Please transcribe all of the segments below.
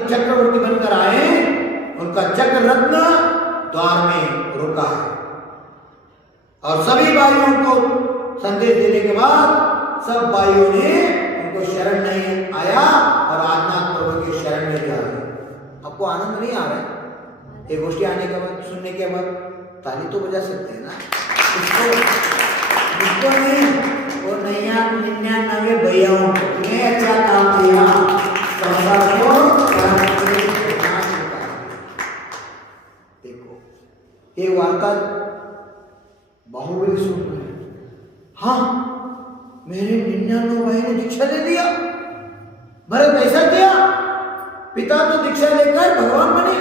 चक्रवर्ती बनकर आए, उनका चक्र रत्न द्वार में रुका है। और सभी भाइयों को संदेश देने के बाद सब भाइयों ने उनको शरण नहीं आया और राजनाथ प्रभु के शरण में जा रहे। आपको आनंद नहीं आ रहा है? ये गोष्ठी आने के बाद, सुनने के बाद ताली तो बजा सकते हैं ना। इसको नहीं, वो 99 भैयाओं ने अच्छा काम किया, संसार को देखो ये वार्ता बाहुबली सुन रहे हैं। हाँ, मेरे 99 भाई ने दीक्षा ले लिया, भरत ऐसा किया, पिता तो दीक्षा लेकर भगवान बने।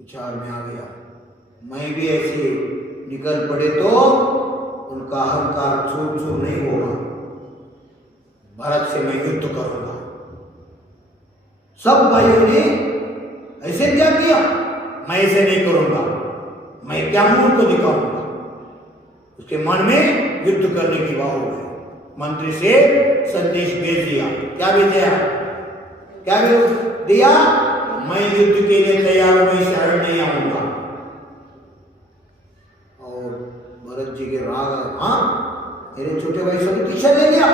विचार में आ गया, मैं भी ऐसे निकल पड़े तो उनका अहंकार चूर चूर नहीं होगा, भरत से मैं युद्ध करूंगा। सब भाइयों ने ऐसे क्या किया, मैं ऐसे नहीं करूंगा, मैं क्या हूं उनको दिखाऊंगा। उसके मन में युद्ध करने की वाह हो गई। मंत्री से संदेश भेज दिया। क्या भेज दिया? क्या भेज दिया? मैं युद्ध के लिए तैयार हूं, मैं शरण नहीं आऊंगा। और भरत जी के राग, हाँ मेरे छोटे भाई सभी दीक्षा ले लिया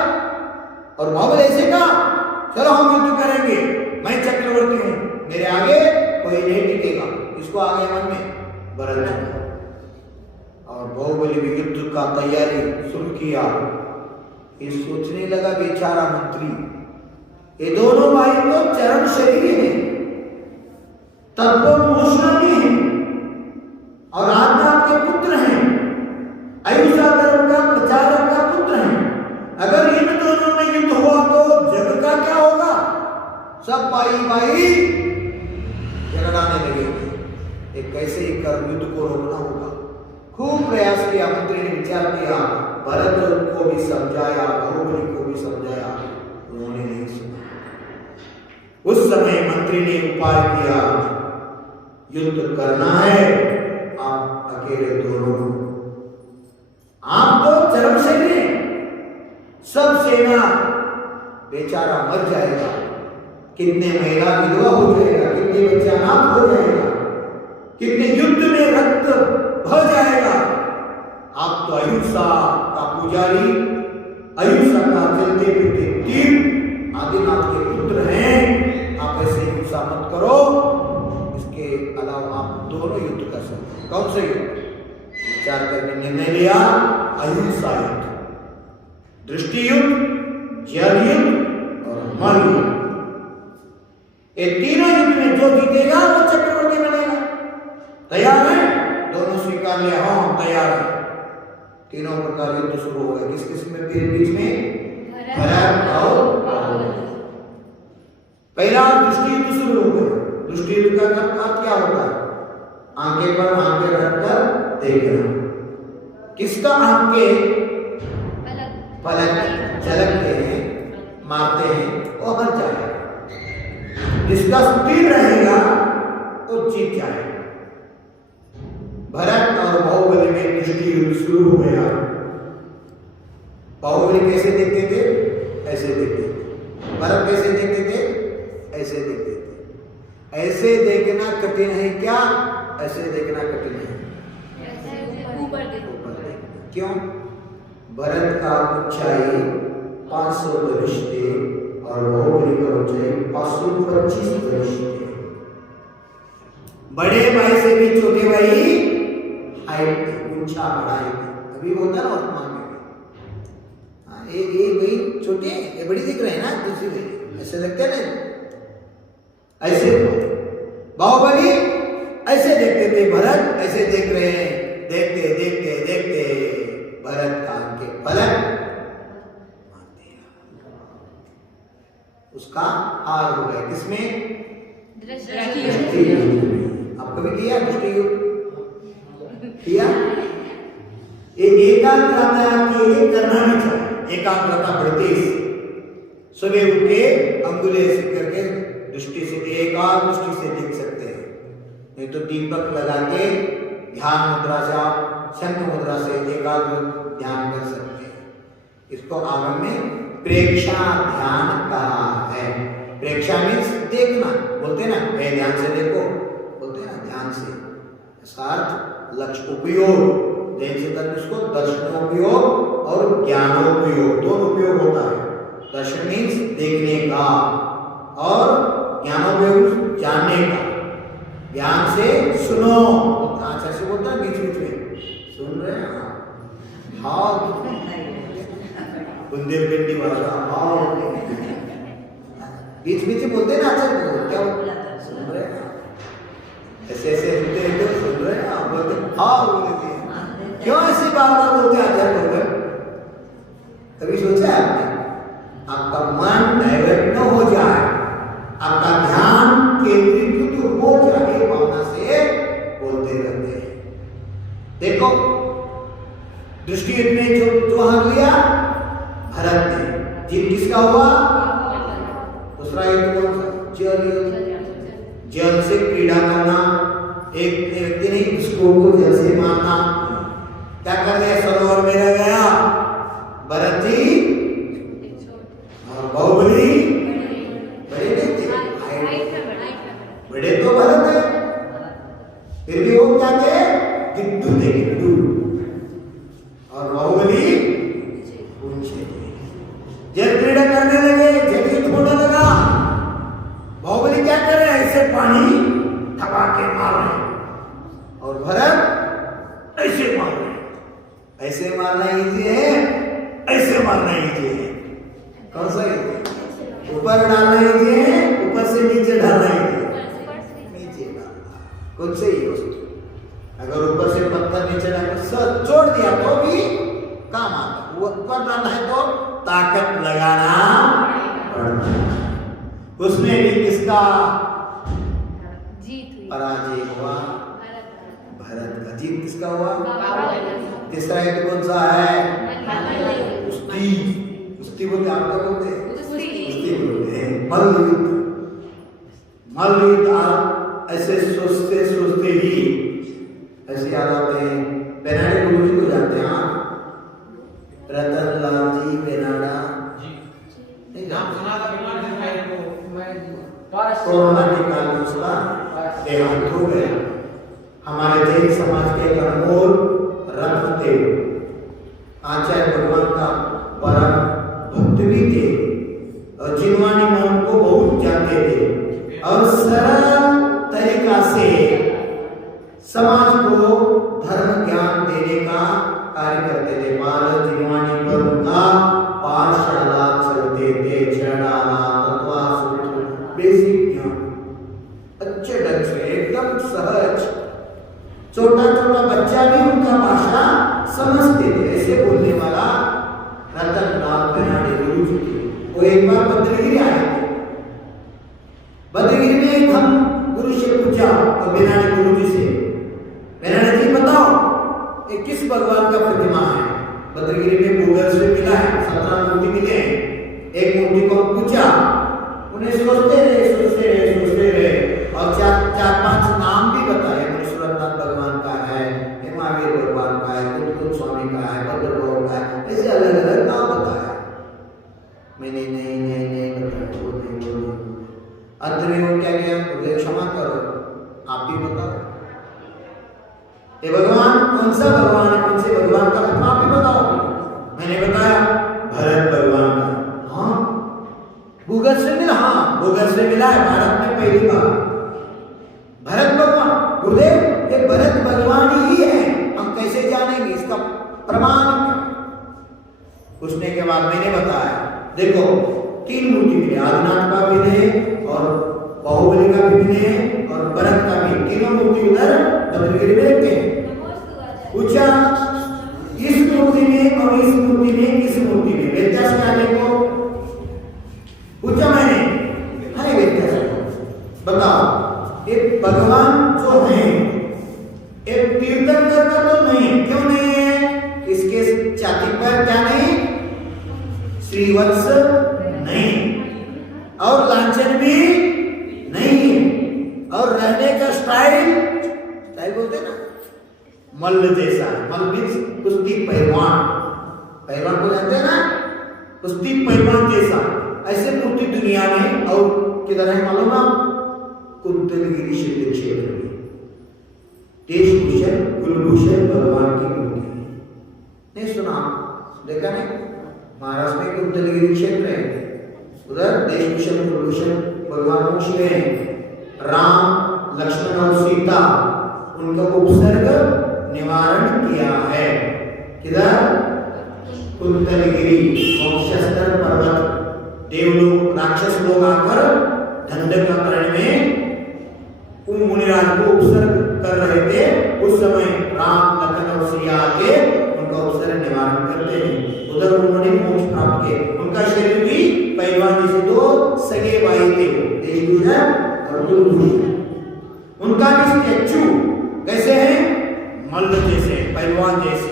और बाबुल ऐसे कहा, चलो हम युद्ध करेंगे, मैं चक्रवर्ती हूं, मेरे आगे कोई नहीं टिकेगा। इसको आगे मन में भरत जी और बाहुबली भी युद्ध का तैयारी शुरू किया। ये सोचने लगा बेचारा मंत्री, ये दोनों भाई तो चरण शरीर है, तत्वमोचन भी है और राजनाथ के पुत्र हैं, अहिंसा धर्म का प्रचारक का पुत्र हैं। अगर इन दोनों में युद्ध हुआ तो जग का क्या होगा? सब भाई भाई झगड़ाने लगेंगे। एक कैसे ही कर युद्ध को रोकना होगा। खूब प्रयास किया, मंत्री ने विचार किया, भरत को भी समझाया, बाहुबली को भी समझाया, उन्होंने नहीं सुना। उस समय मंत्री ने उपाय किया, युद्ध करना है, आप अकेले दोनों, आप तो चरम सेना, सब सेना बेचारा मर जाएगा, कितने महिला विधवा हो जाएगा, कितने बच्चे अनाथ हो जाएगा, कितने युद्ध में रक्त बह जाएगा। आप तो अहिंसा का पुजारी, अहिंसा का चलते फिरते तीर आदिनाथ के पुत्र हैं, आप ऐसे हिंसा मत करो। इसके अलावा आप दोनों युद्ध कर सकते हैं। कौन से युद्ध? विचार करके निर्णय लिया, अहिंसा युद्ध, दृष्टि युद्ध, जल युद्ध और मल युद्ध। ये तीनों युद्ध में जो जीतेगा वो चक्रवर्ती बनेगा। तैयार है? दोनों स्वीकार लिया, हाँ हम तैयार हैं। तीनों प्रकार युद्ध शुरू हो गए। किस किस में? फिर बीच में भरत और पहला दृष्टि युद्ध शुरू हो गया। दृष्टि युद्ध का अर्थ क्या होता है? आंखें पर आंखें रखकर देखना। किसका आंखें पलक झलकते हैं, मारते हैं, वो हर जाएगा। जिसका स्थिर रहेगा वो जीत जाएगा। भरत और बाहुबली में दृष्टि युद्ध शुरू हो गया। बाहुबली कैसे देखते थे? ऐसे देखते थे। भरत कैसे देखते थे? ऐसे देखते थे। ऐसे देखना कठिन है क्या? ऐसे देखना कठिन है। ऊपर देखना। क्यों? भरत का ऊंचाई 500 वर्ष थे और बाहुबली का ऊंचाई 525 वर्ष थे। बड़े भाई से भी छोटे भाई हाइट ऊंचा बढ़ाई। अभी होता ना वर्तमान में, ये भाई छोटे ये बड़ी दिख रहे हैं ना, दूसरी भाई ऐसे लगते हैं ना। ऐसे बाहुबली ऐसे देखते थे, भरत ऐसे देख रहे हैं। देखते देखते देखते भरत कान के पलक उसका हार हो गया। किसमें? दृष्टि। आप कभी किया दृष्टि युद्ध? किया? ये एकाग्रता के लिए करना नहीं चाहिए। एकाग्रता बढ़ती है। सुबह उठ के अंगुली ऐसे करके दृष्टि से, एकाग्र दृष्टि से देख सकते हैं। नहीं तो दीपक लगा के ध्यान मुद्रा से, आप शंख मुद्रा से एकाग्र ध्यान कर सकते हैं। इसको आगम में प्रेक्षा ध्यान कहा है। प्रेक्षा मीन्स देखना, बोलते ना ए ध्यान से देखो, बोलते ना ध्यान से, सार्थ लक्ष्य उपयोग, जैन सिद्धांत उसको दर्शनोपयोग और ज्ञानोपयोग दोनों उपयोग होता है। दर्शन मीन्स देखने का और ज्ञानोपयोग जानने का। ध्यान से सुनो, अच्छा से बोलता है बीच बीच में सुन रहे हैं हाँ, बुंदेलखंडी भाषा हाँ, बीच बीच में बोलते हैं ना, अच्छा क्या सुन रहे हैं, ऐसे ऐसे बोलते हैं तो सुन रहे हैं आप, बोलते हाँ बोलते हैं, क्यों ऐसी बार बार बोलते आचार्य होकर? कभी सोचा है आपने? आपका मन डाइवर्ट न हो जाए, आपका ध्यान केंद्रीकृत हो जाए, भावना से बोलते रहते हैं। देखो दृष्टि में जो हार लिया भरत ने, जीत किसका हुआ? दूसरा युद्ध कौन सा? जल युद्ध। जल से क्रीड़ा करना, एक व्यक्ति ने उसको जल से मारना, क्या कर दिया? सरोवर में रह गया। भरत जी और बाहुबली बड़े नहीं थे, बड़े तो भरत है, फिर भी वो क्या थे? गिट्टू थे, गिट्टू, और बाहुबली ऊंचे थे। जल क्रीड़ा करने लगे, जल युद्ध होने लगा। बाहुबली क्या कर रहे हैं? ऐसे पानी थपा के मार रहे हैं और भरत ऐसे मार रहे हैं। ऐसे मारना इजी है, ऐसे मारना इजी है, कौन सा इजी? ऊपर डालना इजी है, ऊपर से नीचे डालना इजी है? नीचे डालना, कौन से ही वस्तु? अगर ऊपर से पत्थर नीचे डालकर सब छोड़ दिया तो भी काम आता, ऊपर डालना है तो ताकत लगाना पड़ता है। उसमें भी किसका जीत हुई, पराजय हुआ? भरत का। जीत किसका हुआ? तीसरा युद्ध कौन सा है? कुश्ती। कुश्ती बोलते, आप क्या बोलते हैं? कुश्ती बोलते हैं। मल्ल युद्ध। मल्ल युद्ध आप ऐसे सोचते सोचते ही ऐसे याद आते हैं। बेनाडे गुरु जी को जानते हैं आप? रतन लाल जी बेनाडा नहीं कोरोना के कारण उसका देहांत हो गया। हमारे जैन समाज के अनमोल रत्न थे, आचार्य भगवान का परम भक्त भी थे और जिनवानी मन को बहुत जानते थे और सरल तरीका से समाज को धर्म ज्ञान देने का कार्य करते थे। बारह जिनवानी पर उनका पाठशाला चलते थे, चढ़ाना, तत्वा सूत्र, बेसिक ज्ञान अच्छे ढंग से एकदम सहज, छोटा छोटा बच्चा भी उनका भाषा समझते थे। ऐसे बोलने वाला रतन लाल बेनाडे गुरु जी थे। वो एक बार बद्रीगिरी आए थे। बद्रीगिरी में हम गुरु से पूछा और बेनाडे गुरु जी से, बेनाडे जी बताओ ये किस भगवान का प्रतिमा है? बद्रीगिरी में गूगल से मिला है, 17 मूर्ति मिले हैं। एक मूर्ति को पूछा, उन्हें सोचते रहे और चार पांच नाम भी बताए। महेश्वरनाथ भगवान का है, महावीर भगवान का है, कुछ स्वामी का है, भद्र भगवान का है, ऐसे अलग अलग नाम बताया। मैंने नहीं बताया। अंत में वो क्या किया? मुझे क्षमा करो, आप ही बताओ ये भगवान कौन सा भगवान है, कौन से भगवान का प्रतिमा आप ही बताओ। मैंने बताया भरत भगवान का। हाँ गूगल से मिला? हाँ गूगल से मिला है, भारत में पहली बार भरत भगवान। गुरुदेव ये भरत भगवान ही है, हम कैसे जानेंगे इसका प्रमाण? पूछने के बाद मैंने बताया देखो 3 मूर्ति मिले, आदिनाथ का भी है और बाहुबली का भी है और भरत का भी, तीनों मूर्ति उधर बद्रीगिरी में रखते हैं। पूछा इस मूर्ति में और इस मूर्ति में, इस मूर्ति में व्यत्यास क्या देखो? पूछा मैंने, है व्यत्यास बताओ। ये भगवान जो है एक तीर्थंकर का तो नहीं है, क्यों नहीं है? इसके छाती पर क्या नहीं? श्रीवत्स नहीं, और लांछन भी नहीं, और रहने का स्टाइल बोलते ना मल्ल जैसा। मल्ल मीन्स कुश्ती पहलवान, पहलवान को जानते हैं ना, कुश्ती पहलवान जैसा। ऐसे मूर्ति दुनिया में और किधर है मालूम आप? कुंतलगिरी सिद्ध क्षेत्र में देशभूषण कुलभूषण भगवान की मूर्ति है। नहीं सुना? देखा नहीं? महाराष्ट्र में कुंतलगिरी क्षेत्र है, उधर देशभूषण कुलभूषण भगवान मोक्ष में है। राम लक्ष्मण और सीता उनका उपसर्ग निवारण किया है। किधर? कुंतलगिरी मोक्षस्तर पर्वत। देवलोक राक्षस लोग आकर दंडकारण्य में मुनिराज को उपसर्ग कर रहे थे। उस समय राम लखन और सीता आके उनका उपसर्ग निवारण करते हैं। उधर उन्होंने मोक्ष प्राप्त किए। उनका शरीर भी पहलवान से तो सगे भाई थे, देशभूषण और कुलभूषण। उनका भी स्टैचू कैसे है? मल्ल जैसे, पहलवान जैसे।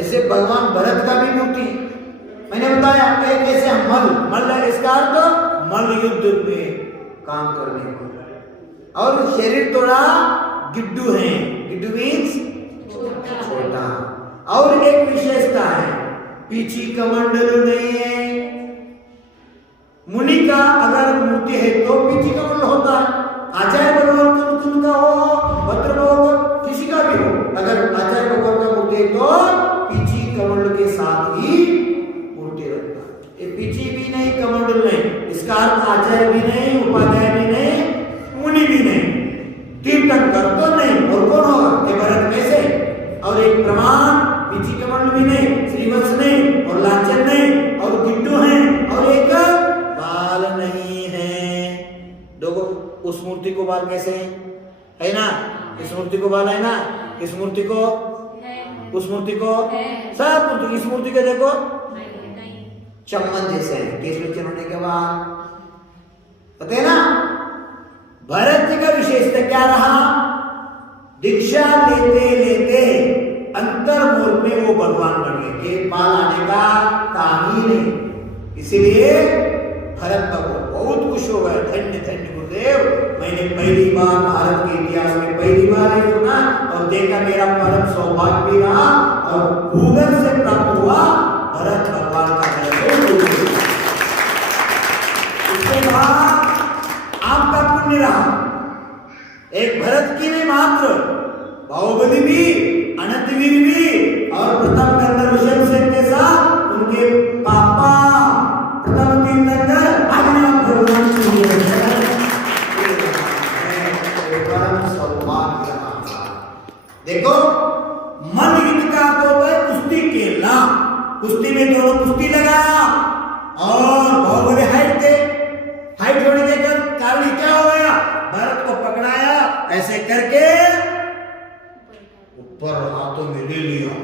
ऐसे भगवान भरत का भी मूर्ति मैंने बताया कैसे मल्ल, इसका अर्थ मल्ल युद्ध में काम करने को। और शरीर थोड़ा गिड्डू है, गिड्डू मीन्स छोटा। और एक विशेषता है, पीछे कमंडल नहीं है। मुनि का अगर मूर्ति है तो पीछे कमंडल होता है। आचार्य भगवान का हो, भद्रलोक किसी का भी हो, अगर आचार्य भगवान का मूर्ति है तो पीछे कमंडल के साथ ही मूर्ति रखता है। ये पीछे भी नहीं, कमंडल नहीं, इसका अर्थ आचार्य भी नहीं, उपाध्याय भी नहीं, मुनि भी नहीं, तीर्थंकर तो नहीं। और कौन होगा? ये भरत कैसे? और एक प्रमाण, पीछे कमंडल भी नहीं, श्रीवत्स नहीं, और लांछन नहीं, और गिट्टू है, और एक बाल नहीं है। देखो उस मूर्ति को बाल कैसे है ना? इस मूर्ति को बाल है ना? इस मूर्ति को, उस मूर्ति को, सब मूर्ति, इस मूर्ति को देखो चम्मच जैसे है। केसरी होने के बाद पता है ना? भरत जी का विशेषता क्या रहा? दीक्षा लेते लेते अंतर्मुख में वो भगवान बन गए कि बाल आने का काम ही नहीं। इसीलिए भरत बाबू बहुत खुश हो गए। धन्य धन्य गुरुदेव, मैंने पहली बार भारत के इतिहास में पहली बार ये सुना और देखा, मेरा परम सौभाग्य भी रहा और भूगोल से प्राप्त हुआ भरत भगवान का दर्शन। उसके बाद आपका पुण्य रहा। एक भरत की भी मात्र, बाहुबली भी, अनंतवीर भी, और प्रथम गंधर्व शमशेर के साथ उनके पापा प्रथम तीर्थंकर भगवान सौभाग्य। देखो मन युद्ध का तो है कुश्ती खेलना। कुश्ती में दोनों कुश्ती लगाया और बाहुबली हाइट थे। हाइट होने के कारण क्या हो गया? भरत को पकड़ाया, ऐसे करके ऊपर हाथों में ले लिया।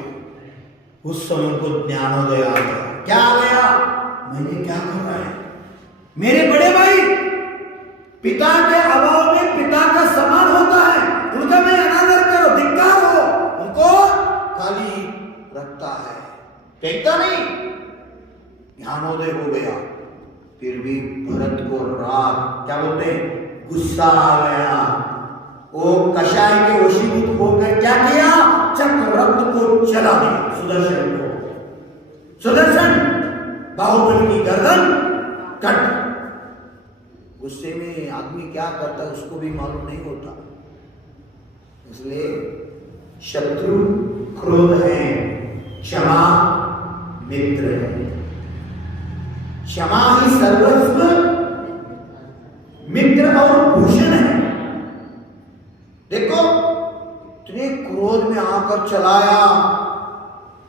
उस समय को ज्ञानोदय आ गया। क्या आ गया? मैंने क्या कर रहा है? मेरे बड़े भाई पिता के अभाव में पिता का समान होता है, उनका मैं अनादर करो, धिक्कार हो, उनको खाली रखता है, फेंकता नहीं। ज्ञानोदय हो गया। फिर भी भरत को राग, क्या बोलते हैं, गुस्सा आ गया। वो कषाय के वशीभूत होकर क्या किया? चक्र रत्न को चला दिया सुदर्शन को। सुदर्शन बाहुबली की गर्दन कट। गुस्से में आदमी क्या करता है उसको भी मालूम नहीं होता। इसलिए शत्रु क्रोध है, क्षमा मित्र है। क्षमा ही सर्वस्व, मित्र और भूषण है। देखो तुमने क्रोध में आकर चलाया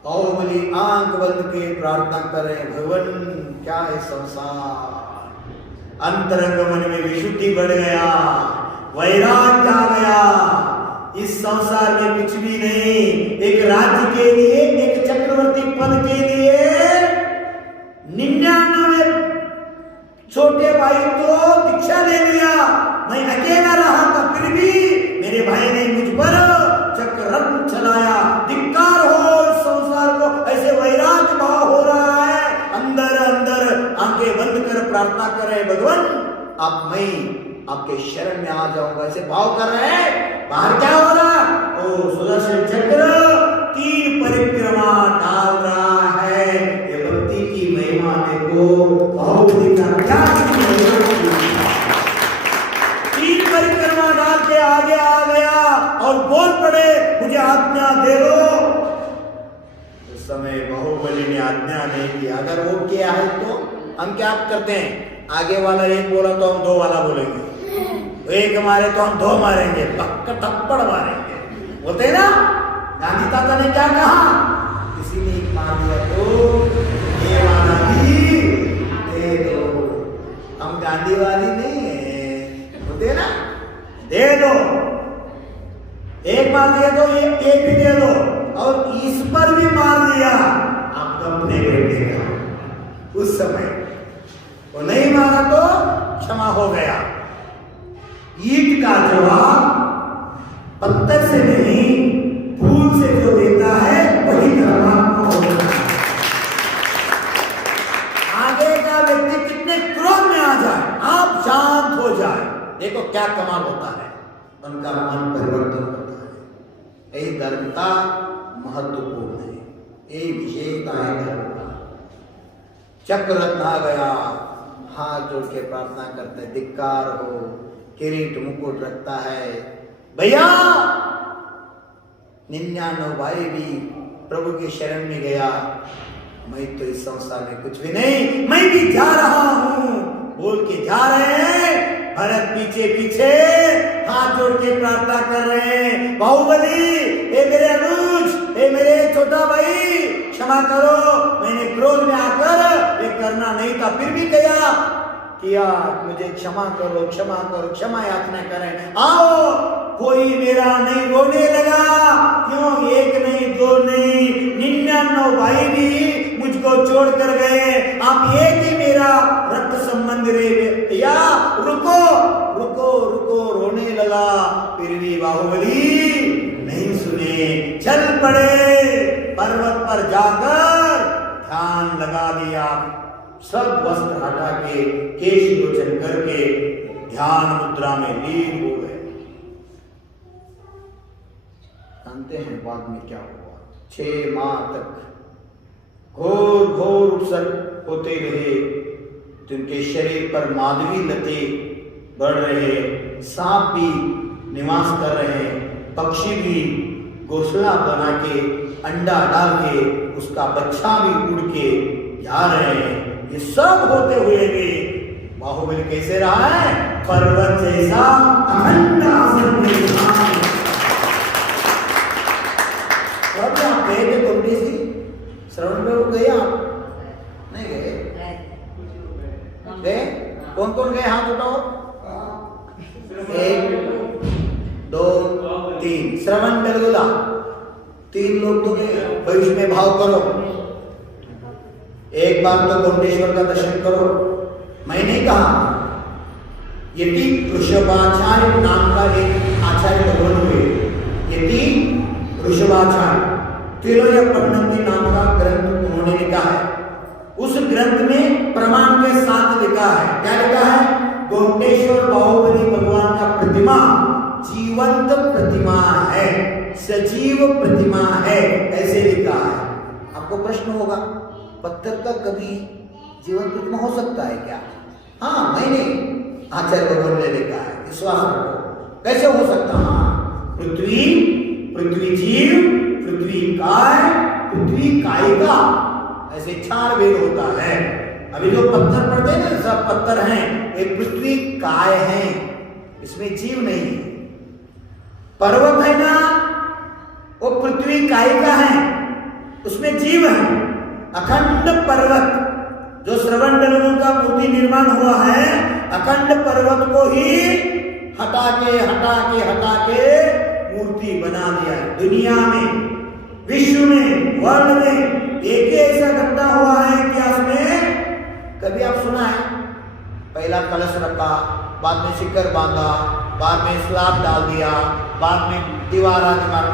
और बोली आंख बंद के प्रार्थना करें, भगवान क्या है संसार। अंतरंग मन में विशुद्धि बढ़ गया, वैराग्य आ गया। इस संसार में कुछ भी नहीं। एक राज्य के लिए, एक चक्रवर्ती पद के लिए 99 छोटे भाई तो दीक्षा ले लिया। मैं अकेला रहा था, फिर भी मेरे भाई ने मुझ पर चक्र रत्न चलाया। धिक्कार हो इस संसार को। ऐसे वैराग्य भाव हो रहा है। अंदर अंदर आंखें बंद कर प्रार्थना करें, भगवान आप मैं आपके शरण में आ जाऊंगा, ऐसे भाव कर रहे हैं। बाहर क्या हो रहा? ओ सुदर्शन चक्र 3 परिक्रमा डाल रहा है। ये भक्ति की महिमा देखो, बाहुबली का क्या आगे आ गया और बोल पड़े मुझे आज्ञा दे दो। उस समय बाहुबली ने आज्ञा नहीं दी। अगर वो किया है तो हम क्या करते हैं, आगे वाला एक बोला तो हम दो वाला बोलेंगे, एक मारे तो हम दो मारेंगे, पक्का थप्पड़ मारेंगे, बोलते हैं ना। गांधी ताता ने क्या कहा, किसी ने एक मार दिया तो ये वाला भी दे दो। हम गांधीवादी नहीं है, बोलते हैं ना, दे दो, एक मार दिया तो ये भी दे दो, और इस पर भी मार दिया आप तो अपने बेटे का। उस समय वो नहीं मारा तो क्षमा हो गया। ईंट का जवाब पत्थर से नहीं फूल से जो देता है वही धर्मात्मा होता है। आगे का व्यक्ति कितने क्रोध में आ जाए, आप शांत हो जाए, देखो क्या कमाल होता है, उनका मन परिवर्तन होता है। यही धर्म का महत्वपूर्ण है, यही विशेषता है धर्म का। चक्ररत्न आ गया, हाथ जोड़ के प्रार्थना करते, धिक्कार हो, किरीट मुकुट रखता है, भैया 99 भाई भी प्रभु की शरण में गया, मैं तो इस संसार में कुछ भी नहीं, मैं भी जा रहा हूं बोल के जा रहे हैं। भरत पीछे पीछे हाथ जोड़ के प्रार्थना कर रहे हैं, बाहुबली ए मेरे अनुज, ए मेरे छोटा भाई क्षमा करो, मैंने क्रोध में आकर ये करना नहीं था, फिर भी किया, मुझे क्षमा करो, क्षमा करो, क्षमा याचना करें। आओ, कोई मेरा नहीं रोने लगा, क्यों एक नहीं दो नहीं 99 भाई भी मुझको छोड़ कर गए, आप एक ही मेरा रक्त संबंध रहे, या रुको रुको रुको, रोने लगा, फिर भी बाहुबली नहीं सुने, चल पड़े पर्वत पर जाकर ध्यान लगा दिया, सब वस्त्र हटा के केश लोचन करके ध्यान मुद्रा में लीन हो गए। जानते हैं बाद में क्या हुआ, 6 माह तक घोर घोर उपसर्ग होते रहे, जिनके शरीर पर माधवी लते बढ़ रहे, सांप भी निवास कर रहे, पक्षी भी घोंसला बना के अंडा डाल के उसका बच्चा भी उड़ के जा रहे हैं। ये सब होते हुए भी बाहुबली कैसे रहा है, पर्वत जैसा अखंड आसन में ध्यान। कब आप गए थे गोमती जी, श्रवण में गए आप नहीं गए? गए? कौन कौन गए हाथ उठाओ, 1 2 3, श्रवण बेलगोला 3 लोग तो गए। भविष्य में भाव करो, एक बार तो गोमतेश्वर का दर्शन करो। मैं नहीं कहा, यति ऋषभाचार्य नाम का एक आचार्य भगवान हुए, यति ऋषभाचार्य त्रिलोय पन्नति नाम का ग्रंथ उन्होंने लिखा है। उस ग्रंथ में प्रमाण के साथ लिखा है, क्या लिखा है, गोमतेश्वर बाहुबली भगवान का प्रतिमा जीवंत प्रतिमा है, सजीव प्रतिमा है, ऐसे लिखा है। आपको प्रश्न होगा, पत्थर का कभी जीवन प्रतिमा हो सकता है क्या? हाँ, मैंने आचार्य भगवान ने लिखा है, विश्वास रखो। कैसे हो सकता? हाँ, पृथ्वी, पृथ्वी जीव, पृथ्वी काय, पृथ्वी कायिका, ऐसे 4 भेद होता है। अभी जो पत्थर पड़ते हैं ना, सब पत्थर हैं, एक पृथ्वी काय है, इसमें जीव नहीं है। पर्वत है ना, वो पृथ्वी कायिका है, उसमें जीव है। अखंड पर्वत जो श्रवण बेलगोला का मूर्ति निर्माण हुआ है, अखंड पर्वत को ही हटा के मूर्ति बना दिया है। दुनिया में, विश्व में, वर्ल्ड में एक ही ऐसा घटना हुआ है इतिहास में, कभी आप सुना है? पहला कलश रखा, बाद में शिखर बांधा, बाद में स्लैब डाल दिया, बाद में दीवार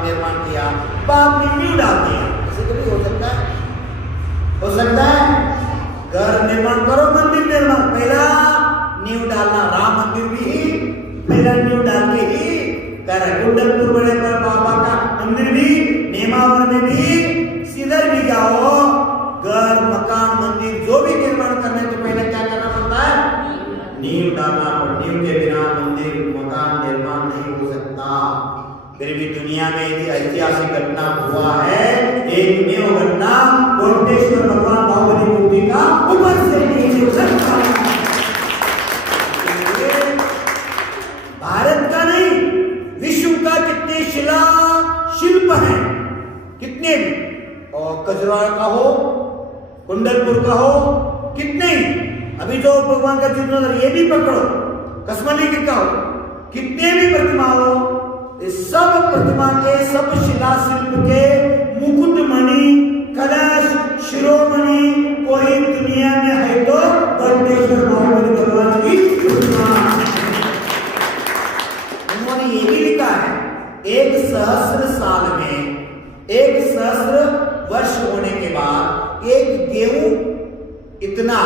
निर्माण किया, बाद में नींव डाल दिया। ऐसे कभी हो सकता है? हो सकता है? घर निर्माण करो, मंदिर निर्माण, पहला नींव डालना। राम मंदिर भी पहला नींव डाल के ही कर, कुंडलपुर बड़े पर बाबा का मंदिर भी, नेमावर में भी, सीधर भी जाओ, घर मकान मंदिर जो भी निर्माण करने तो पहले क्या करना पड़ता है? नींव डालना। नींव के बिना मंदिर मकान निर्माण नहीं हो सकता। ऐतिहासिक घटना हुआ है। एक में घटना कोटेश्वर भगवान बाहुबली मूर्ति का ऊपर से नीचे उतरना, भारत का नहीं विश्व का कितने शिला शिल्प हैं, कितने भी, और कजरा का हो, कुंडलपुर का हो, कितने ही, अभी जो भगवान का जीर्णोद्धार ये भी पकड़ो, कसमली का हो, कितने भी प्रतिमा हो, इस सब प्रतिमा के, सब शिला शिल्प के मुकुटमणि, कलश, शिरोमणि कोई दुनिया में है तो कोटेश्वर बाहुबली भगवान की प्रतिमा। उन्होंने ये भी लिखा है, 1,000 साल में, 1,000 वर्ष होने के बाद एक गेहूं इतना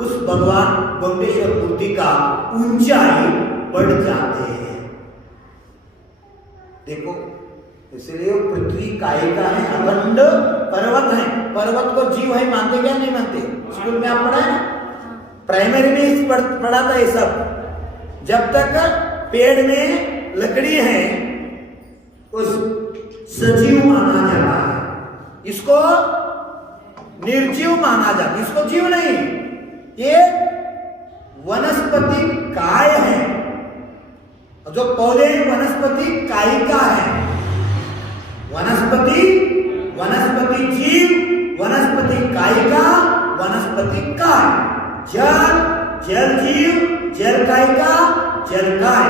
उस भगवान कोटेश्वर मूर्ति का ऊंचाई बढ़ जाते हैं। देखो, इसलिए पृथ्वी कायिका है, अखंड पर्वत है, पर्वत को जीव है मानते क्या नहीं मानते? स्कूल में आप पढ़ा है ना, प्राइमरी में पढ़ा था ये सब। जब तक पेड़ में लकड़ी है उस सजीव माना जाता है, इसको निर्जीव माना जाता है, इसको जीव नहीं। ये वनस्पति काय है, जो पौधे वनस्पति कायिका है, वनस्पति जीव, वनस्पति कायिका, वनस्पति काय, जल जीव, जल कायिका, जल काय,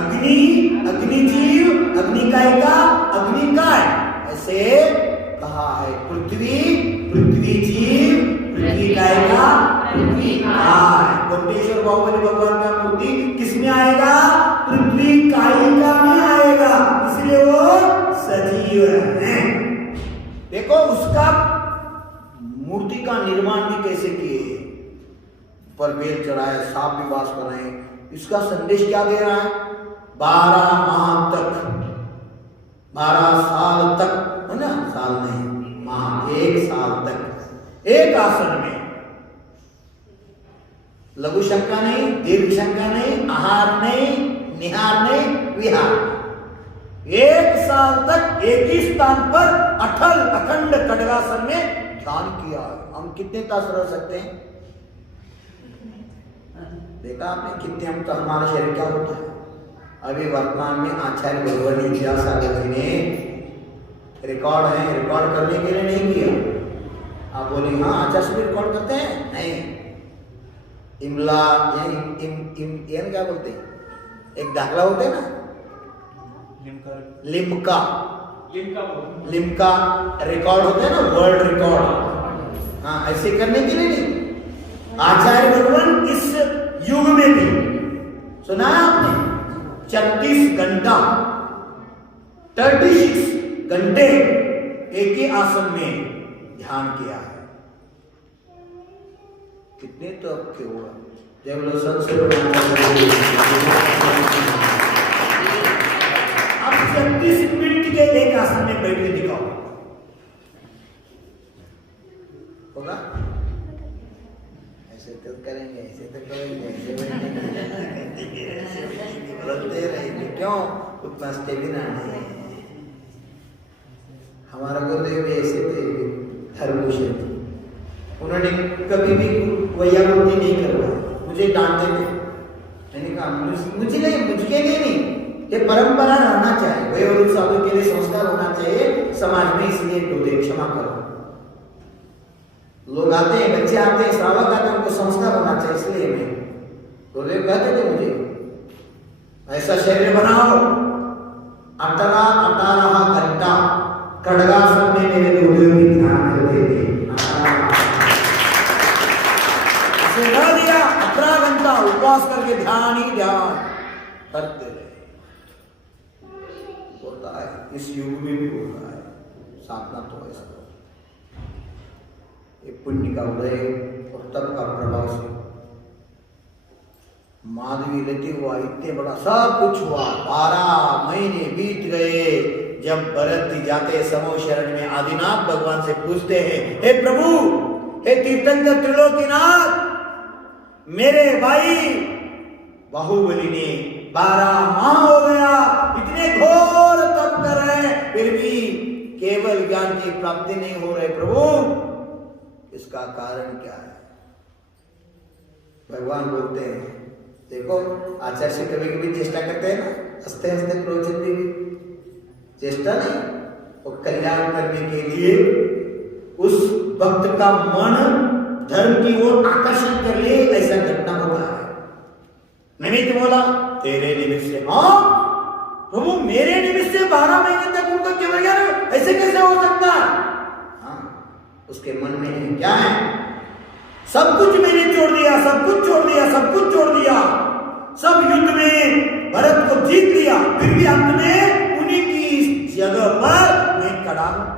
अग्नि जीव, अग्नि कायिका, अग्नि काय, ऐसे कहा है। पृथ्वी जीव, पृथ्वी कायिका, पृथ्वी काय। कोटेश्वर बाहुबली भगवान का मूर्ति किसमें आएगा? पृथ्वी कायिका में आएगा, इसलिए वो सजीव है। देखो उसका मूर्ति का निर्माण भी कैसे किए, पर बेल चढ़ाया, सांप भी वास बनाए। इसका संदेश क्या दे रहा है? 12 माह तक, 12 साल तक, है ना, साल नहीं माह, 1 साल तक एक आसन में, लघु शंका नहीं, दीर्घ शंका नहीं, आहार नहीं, निहार नहीं, विहार, 1 साल तक एक ही स्थान पर अटल अखंड खड्गासन में ध्यान किया। हम कितने तास रह सकते हैं? देखा आपने कितने, हम तो हमारा शरीर क्या होता है। अभी वर्तमान में आचार्य भगवान विद्यासागर जी ने रिकॉर्ड है, रिकॉर्ड करने के लिए नहीं किया। आप बोले हाँ आचार्य से रिकॉर्ड करते हैं? नहीं, इमला या क्या बोलते हैं, एक दाखला होते हैं ना, लिम्का रिकॉर्ड होते हैं ना, वर्ल्ड रिकॉर्ड। हाँ, ऐसे करने के लिए नहीं। आचार्य भगवान इस युग में भी, सुना है आपने, 36 घंटा 36 घंटे एक ही आसन में ध्यान किया है। कितने तो अब के हुआ, जब लोग अब 36 मिनट के एक आसन में बैठ के दिखाओ, होगा? ऐसे तो करेंगे, ऐसे तो करेंगे, ऐसे बोलते रहेंगे, क्यों? उतना स्टेमिना नहीं। हमारा गुरुदेव ऐसे थे, धर्मभूषण थे, उन्होंने कभी भी वैयामूर्ति नहीं करवाया, मुझे डांटते थे। मैंने कहा मुझे नहीं, मुझके लिए नहीं, ये परंपरा रहना चाहिए, वयोवृद्ध साधु के लिए संस्कार होना चाहिए समाज में, इसलिए गुरुदेव क्षमा करो। लोग आते हैं, बच्चे आते हैं, श्रावक आते हैं, उनको संस्कार होना चाहिए, इसलिए मैं, गुरुदेव कहते थे मुझे ऐसा शरीर बनाओ, 18 घंटा खड्गासन में मेरे गुरुदेव भी ध्यान करते थे। दिया 18 घंटा उपवास करके ध्यान ही ध्यान करते रहे। होता है, इस युग में भी होता है, साधना तो ऐसा ये पुण्य का उदय और तप का प्रभाव से माधवी लेते हुआ इतने बड़ा सब कुछ हुआ। 12 महीने बीत गए। जब भरत जी जाते समूह शरण में, आदिनाथ भगवान से पूछते हैं, हे प्रभु, हे तीर्थंकर त्रिलोकीनाथ, मेरे भाई बाहुबली ने 12 माह हो गया, इतने घोर तप कर रहे हैं, फिर भी केवल ज्ञान की प्राप्ति नहीं हो रही। प्रभु इसका कारण क्या है? भगवान बोलते हैं, देखो आचार्य से कभी कभी चेष्टा करते हैं ना, हंसते हंसते प्रवचन भी चेष्टा नहीं, वो कल्याण करने के लिए उस भक्त का मन धर्म की ओर आकर्षण कर ले, ऐसा घटना होता है। निमित्त बोला तेरे निमित्त से, हाँ प्रभु मेरे निमित्त से 12 महीने तक उनका केवल ज्ञान, ऐसे कैसे हो सकता है? हाँ, उसके मन में है, क्या है? सब कुछ मैंने छोड़ दिया, सब कुछ छोड़ दिया, सब कुछ छोड़ दिया, सब युद्ध में भरत को जीत लिया, फिर भी अंत में उन्हीं की जगह पर मैं खड़ा हूं।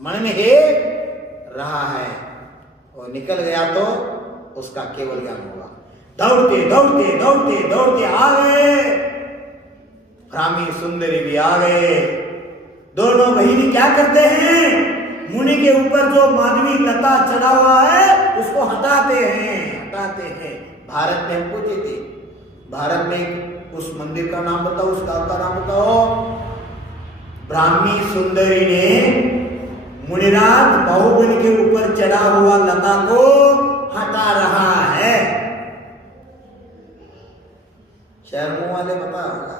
मन में है रहा है, और निकल गया तो उसका केवल ज्ञान होगा। दौड़ते दौड़ते दौड़ते दौड़ते आ गए, ब्राह्मी सुंदरी भी आ गए। दोनों बहिनी क्या करते हैं? मुनि के ऊपर जो माधवी लता चढ़ा हुआ है उसको हटाते हैं, हटाते हैं। भारत में हम पूछे थे, भारत में उस मंदिर का नाम बताओ, उस गांव का नाम बताओ। ब्राह्मी सुंदरी ने मुनिराज बाहुबली के ऊपर चढ़ा हुआ लता को हटा रहा है। शहर मुंह वाले पता होगा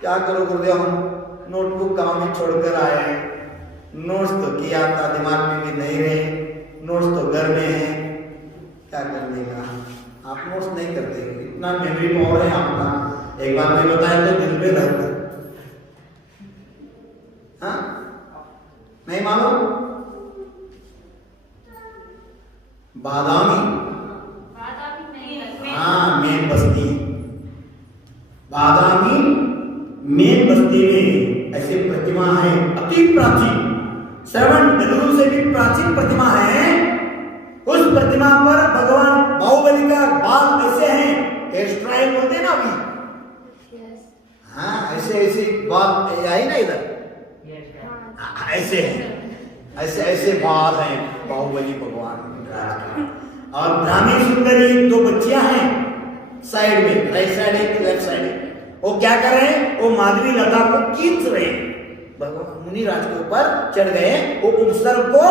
क्या करो गुरुदेव, हम नोटबुक गांव में छोड़कर आए हैं, नोट्स तो किया था, दिमाग में भी नहीं रहे, नोट्स तो घर में है, क्या करने का? आप नोट्स नहीं करते, इतना मेमोरी पावर है आपका, एक बार मैं बताया तो दिल में रहता। हाँ नहीं मालूम? बादामी, हाँ मेन बस्ती, बादामी मेन बस्ती में ऐसे प्रतिमा है, अति प्राचीन, 7 डगरू से भी प्राचीन प्रतिमा है। उस प्रतिमा पर भगवान बाहुबली का बाल ऐसे हैं, हेयर स्टाइल बोलते हैं ना अभी, हाँ ऐसे ऐसे बाल आई ना इधर, ऐसे हैं, ऐसे ऐसे बाल हैं बाहुबली भगवान। और ब्राह्मी सुंदरी 2 बच्चियां हैं साइड में, राइट साइड एक लेफ्ट साइड है। वो क्या कर रहे हैं? वो माधवी लता को खींच रहे हैं। भगवान मुनिराज के ऊपर चढ़ गए, वो उपसर्ग को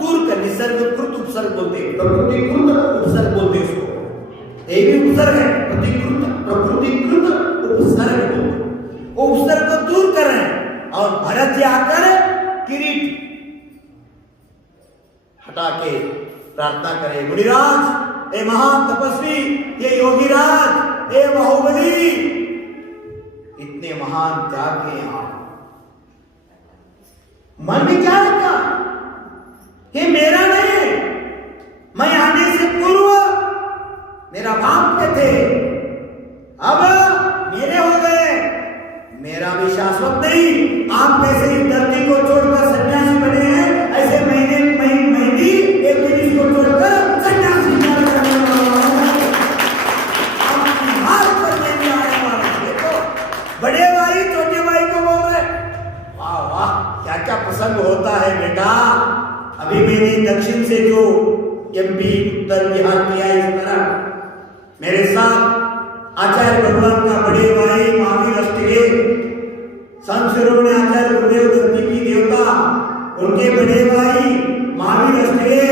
दूर कर, निसर्गकृत उपसर्ग बोलते हैं, प्रकृतिकृत उपसर्ग बोलते हैं उसको, ये भी उपसर्ग है, प्रकृतिकृत उपसर्ग बोलते हैं। वो उपसर्ग को दूर कर रहे हैं, और भरत जी आकर किरीट हटा के प्रार्थना करे, मुनिराज, ए महान तपस्वी, ये योगीराज, ए बाहुबली, इतने महान त्याग के यहां मन में क्या रखा? ये मेरा नहीं है, मैं आने से पूर्व मेरा बाप के थे, अब मेरे हो गए, मेरा भी शाश्वत नहीं। आप कैसे इस धरती को छोड़कर सन्यासी बने हैं, ऐसे महीने भी एक दिन इसको छोड़कर सन्यासी बड़े भाई छोटे भाई को बोल रहे, वाह वाह क्या क्या प्रसंग होता है बेटा। अभी मैंने दक्षिण से जो एमपी उत्तर बिहार किया, इस तरह मेरे साथ आचार्य भगवान का बड़े भाई महावीर अष्टगे, संत शिरोमणि आचार्य गुरुदेव धरती की देवता, उनके बड़े भाई महावीर अष्टगे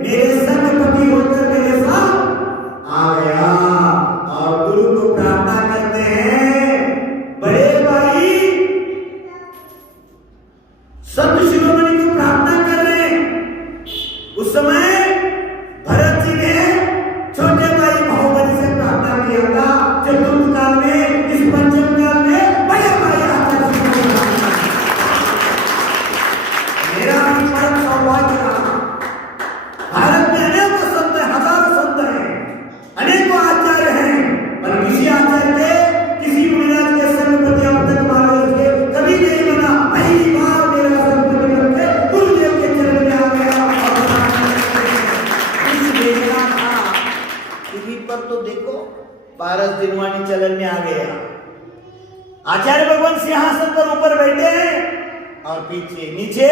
मेरे संगपति होकर मेरे साथ आ गया, और गुरु को प्रार्थना करते हैं, बड़े भाई संत शिरोमणि को प्रार्थना कर रहे हैं। उस समय भरत जी ने छोटे भाई बाहुबली से प्रार्थना किया था, चतुर्थ काल में, इस पंचम काल में बड़े भाई आचार्य मेरा भी परम सौभाग्य रहा। भारत में अनेकों संत हैं, हजारों संत हैं, अनेकों आचार्य हैं, पर किसी आचार्य के, किसी मुनिराज के संगपति अब तक महाराज के कभी नहीं बना। पहली बार मेरा संगपति करके गुरुदेव के चरण में आ गया, इस देखना था। टीवी पर तो देखो पारस दिनवानी चलन में आ गया, आचार्य भगवान सिंहासन पर ऊपर बैठे हैं, और पीछे नीचे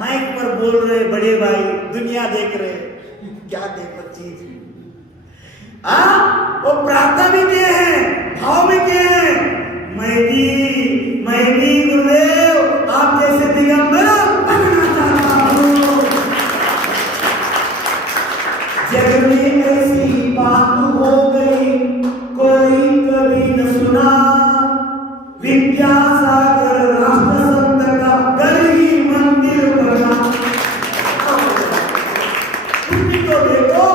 माइक पर बोल रहे बड़े भाई, दुनिया देख रहे, क्या देखो चीज, वो प्रार्थना भी किए हैं, भाव भी किए हैं, मैं भी गुरुदेव आप जैसे दिगंबर बनना चाहता हूं। जग में ऐसी बात हो गई कोई कभी न सुना, विद्यासागर राष्ट्र संत का घर ही मंदिर बना। तो देखो,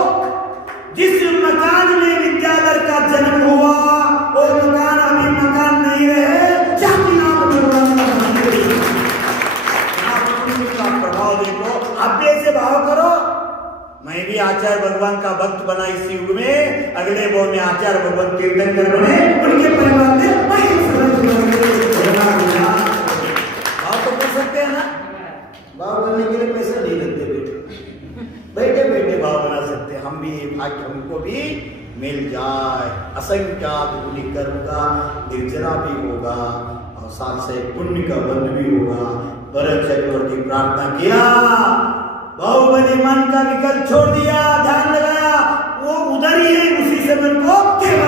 जिस मकान में विद्याधर का जन्म हुआ वो मकान अभी मकान नहीं रहे, का प्रभाव देखो। आप भी ऐसे भाव करो, मैं भी आचार्य भगवान का भक्त बना इस युग में, अगले भाव में आचार्य भगवान कीर्तन कर बने, उनके परिवार में भाव तो कर सकते हैं ना। भाव करने के लिए पैसा नहीं लगते, बैठे बैठे भाव बना सकते। हम भी भाग्य हमको भी मिल जाए, असंख्यात गुणी कर्म का निर्जरा भी होगा और साथ से पुण्य का बंध भी होगा। भरत चक्रवर्ती प्रार्थना किया, बाहुबली मन का विकल्प छोड़ दिया, ध्यान लगाया, वो उधर ही है, उसी से मन को केवल